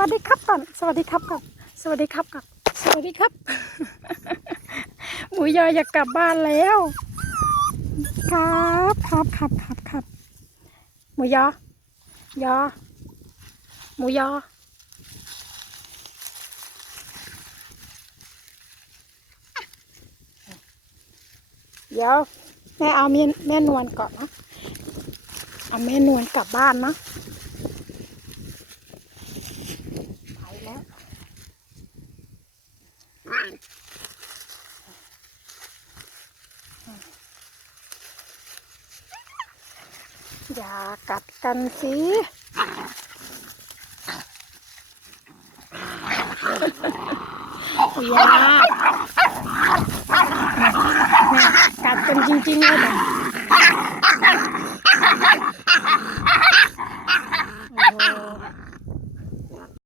วัสดีครับก่อน สวัสดีครับก่อน สวัสดีครับก่อน สวัสดีครับ หมูยออยากกลับบ้านแล้ว ครับครับครับครับครับหมูยอ ยอ หมูยอ เดี๋ยวแม่เอาแม่แม่นวลก่อนนะ เอาแม่นวลกลับบ้านนะ อย่ากัดกันสิอย่ากัดกันจริงๆเลยโอ้